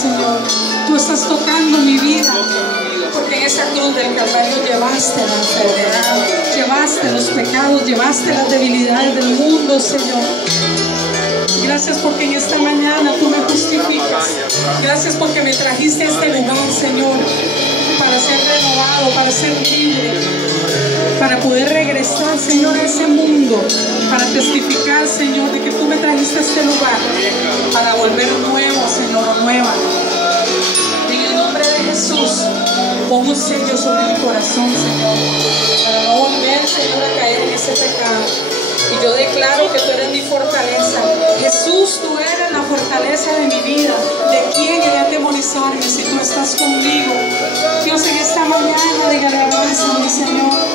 Señor. Tú estás tocando mi vida, porque en esa cruz del Calvario llevaste la enfermedad, llevaste los pecados, llevaste las debilidades del mundo, Señor. Gracias porque en esta mañana tú me justificas. Gracias porque me trajiste a este lugar, Señor, para ser renovado, para ser libre, para poder regresar, Señor, a ese mundo, para testificar, Señor, de que tú me trajiste a este lugar, para volver nuevo, Señor, o nueva. En el nombre de Jesús, pongo un sello sobre mi corazón, Señor, para no volver, Señor, a caer en ese pecado. Y yo declaro que tú eres mi fortaleza. Jesús, tú eres la fortaleza de mi vida. ¿De quién he de atemorizarme si tú estás conmigo? Dios, en esta mañana, dígale alabanza, mi Señor.